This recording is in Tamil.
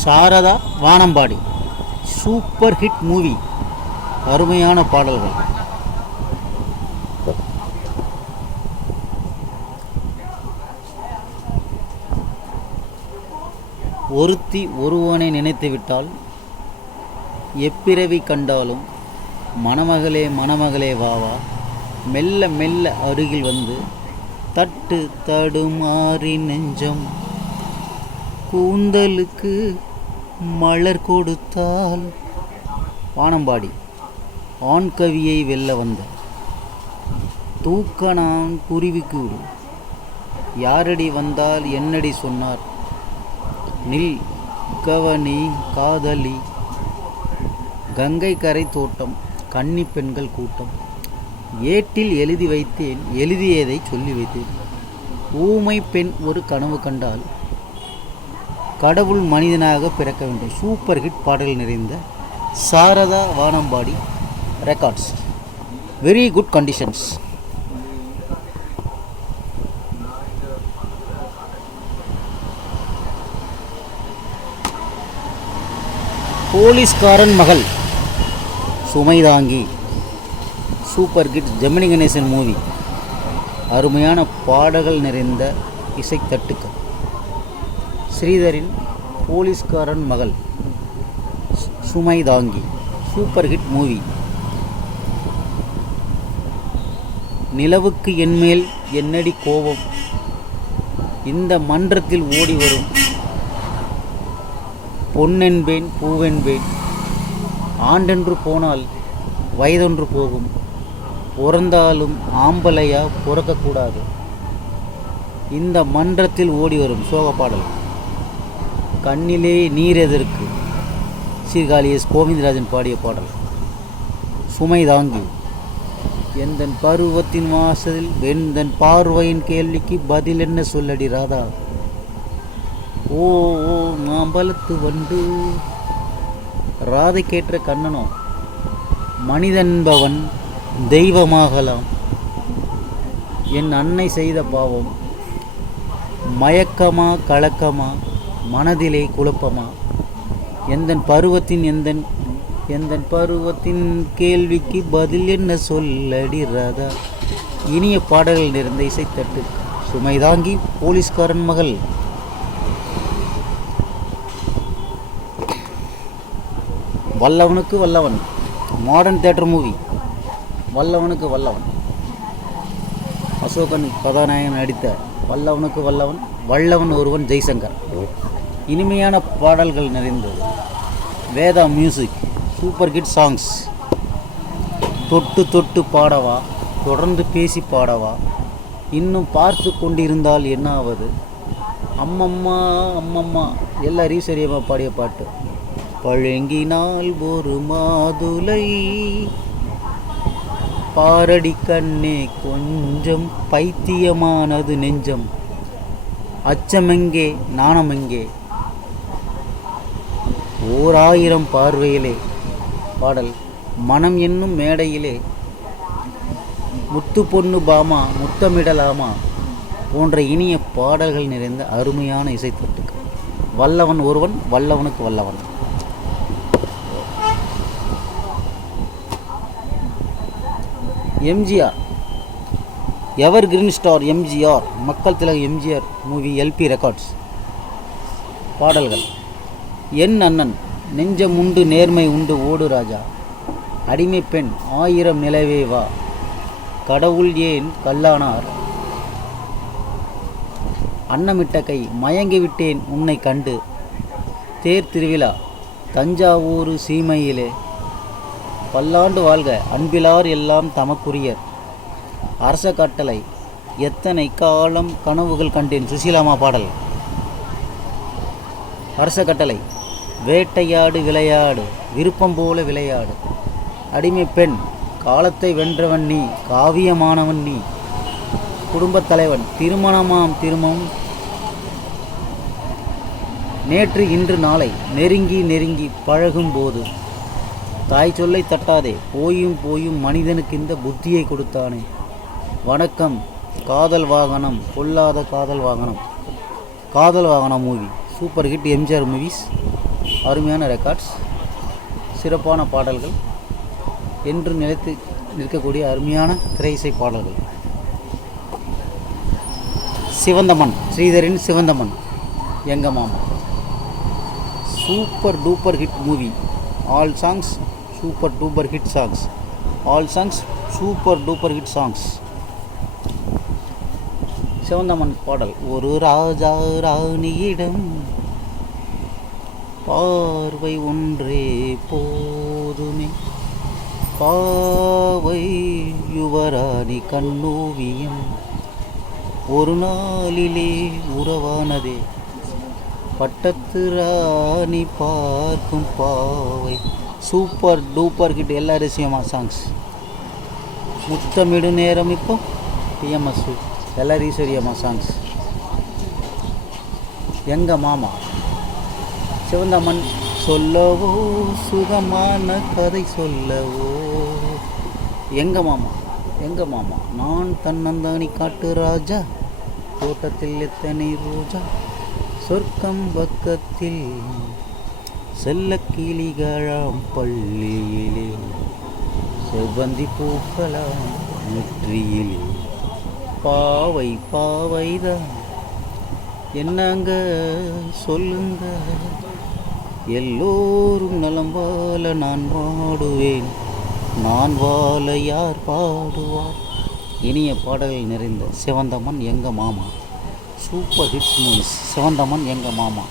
சாரதா வானம்பாடி சூப்பர் ஹிட் மூவி. அருமையான பாடல்கள். ஒருத்தி ஒருவனை நினைத்துவிட்டால் எப்பிறவி கண்டாலும் மணமகளே மணமகளே வாவா, மெல்ல மெல்ல அருகில் வந்து தட்டு தடுமாறி நெஞ்சம் கூந்தலுக்கு மலர் கொடுத்தால். வானம்பாடி ஆண் கவியை வெல்ல வந்த தூக்க நான் குருவிக்கு விடு, யாரடி வந்தால் என்னடி சொன்னார், நில் கவனி காதலி, கங்கை கரை தோட்டம், கன்னி பெண்கள் கூட்டம், ஏட்டில் எழுதி வைத்தேன் எழுதியதை சொல்லி வைத்தேன், ஊமை பெண் ஒரு கனவு கண்டால் கடவுள் மனிதனாக பிறக்க வேண்டும். சூப்பர் ஹிட் பாடல்கள் நிறைந்த Sarada Vanambadi records. Very good conditions. Policekaran Magal Sumaithangi super hit Gemini Ganesan movie. அருமையான பாடல்கள் நிறைந்த இசைத்தட்டுக்கள். ஸ்ரீதரின் போலீஸ்காரன் Magal Sumaithangi super hit movie. நிலவுக்கு என்மேல் என்னடி கோபம், இந்த மன்றத்தில் ஓடி வரும் பொன்னென்பேன் பூவென்பேன், ஆண்டென்று போனால் வயதொன்று போகும், பிறந்தாலும் ஆம்பளையா பிறக்கக்கூடாது, இந்த மன்றத்தில் ஓடி வரும் சோக பாடல். கண்ணிலே நீர் எதற்கு சீர்காழி எஸ் கோவிந்தராஜன் பாடிய பாடல். சுமைதாங்கி எந்தன் பருவத்தின் வாசலில் வெந்தன் பார்வையின் கேள்விக்கு பதில் என்ன சொல்லடி ராதா, ஓ ஓ மாம்பலத்து வண்டு. ராதைக்கேற்ற கண்ணனோ மனிதன்பவன் தெய்வமாகலாம், என் அன்னை செய்த பாவம் மயக்கமா கலக்கமா மனதிலே குழப்பமா, எந்தன் பருவத்தின் எந்தன் பருவத்தின் கேள்விக்கு பதில் என்ன சொல்லடி ராதா. இனிய பாடல்கள் நிறைந்த இசைத்தட்டு. சுமைதாங்கி போலீஸ்காரன் மகள். வல்லவனுக்கு வல்லவன் மாடர்ன் தியேட்டர் மூவி. வல்லவனுக்கு வல்லவன் அசோகன் கதாநாயகன் நடித்த வல்லவனுக்கு வல்லவன், வல்லவன் ஒருவன் ஜெய்சங்கர். இனிமையான பாடல்கள் நிறைந்தது. Vedha music super hit songs. தொட்டு தொட்டு பாடவா, தொடர்ந்து பேசி பாடவா, இன்னும் பார்த்து கொண்டிருந்தால் என்ன ஆவது, அம்மம்மா அம்மம்மா, எல்லாரையும் சரியமாக பாடிய பாட்டு. பழங்கினால் ஒரு மாதுளை பாரடி கண்ணே கொஞ்சம் பைத்தியமானது நெஞ்சம், அச்சமெங்கே நாணமெங்கே, ஓராயிரம் பார்வையிலே பாடல். மனம் என்னும் மேடையிலே முத்து பொண்ணு பாமா முத்தமிடலாமா போன்ற இனிய பாடல்கள் நிறைந்த அருமையான இசைத்தட்டுக்கள். Vallavan Oruvan Vallavanukku Vallavan. MGR evergreen star MGR, மக்கள் திலகம் எம்ஜிஆர் மூவி எல்பி ரெக்கார்ட்ஸ். பாடல்கள். என் அண்ணன், நெஞ்சம் உண்டு நேர்மை உண்டு ஓடு ராஜா, அடிமை பெண், ஆயிரம் நிலவே வா, கடவுள் ஏன் கல்லானார், அன்னமிட்ட கை, மயங்கிவிட்டேன் உன்னை கண்டு, தேர் திருவிழா, தஞ்சாவூர் சீமையிலே, பல்லாண்டு வாழ்க, அன்பிலார் எல்லாம் தமக்குரியர், அரச கட்டளை, எத்தனை காலம் கனவுகள் கண்டேன் சுசீலாமா பாடல். அரச கட்டளை, வேட்டையாடு விளையாடு விருப்பம் போல விளையாடு, அடிமை பெண், காலத்தை வென்றவன் நீ, காவியமானவன் நீ, குடும்பத் தலைவன், திருமணமாம் திருமணம், நேற்று இன்று நாளை, நெருங்கி நெருங்கி பழகும்போது, தாய் சொல்லை தட்டாதே, போயும் போயும் மனிதனுக்கு இந்த புத்தியை கொடுத்தானே, வணக்கம், காதல் வாகனம், பொல்லாத காதல் வாகனம். காதல் வாகனம் movie super hit MGR movies. அருமையான ரெக்கார்ட்ஸ், சிறப்பான பாடல்கள், என்று நிலைத்து நிற்கக்கூடிய அருமையான திரையிசை பாடல்கள். சிவந்தமன், ஸ்ரீதரின் சிவந்தமன், எங்க மாமா. Super duper hit movie. All songs super duper hit songs. All songs super duper hit songs. Sivantha Mann பாடல். ஒரு ராஜா ராணியிடம் பார்வை ஒன்றே போதுமே, பாவை யுவராணி கண்ணோவியம் ஒரு நாளிலே உறவானதே, பட்டத்து ராணி பார்க்கும் பாவை. Super duper hit. எல்லா ரசியமா சாங்ஸ். முத்தமிடு நேரம் இப்போ டிஎம்எஸ் எல்லா ஈஸ்வரியம்மா சாங்ஸ். எங்க மாமா. சிவந்தமன். சொல்லவோ சுகமான கதை சொல்லவோ, எங்க மாமா எங்க மாமா. நான் தன்னந்தானி காட்டு ராஜா, தோட்டத்தில் எத்தனை ரோஜா, சொர்க்கம் பக்கத்தில் செல்ல கிளிகளாம் பள்ளியிலே, செவ்வந்தி பூக்களாம் நெற்றியிலே, பாவை பாவைதான் என்னங்க சொல்லுங்க, எல்லோரும் நலம் வாழ நான் பாடுவேன், நான் வாழ யார் பாடுவார். இனிய பாடல்கள் நிறைந்த சிவந்தமன் எங்க மாமா. Super hits movies. சிவந்தமன் எங்க மாமா.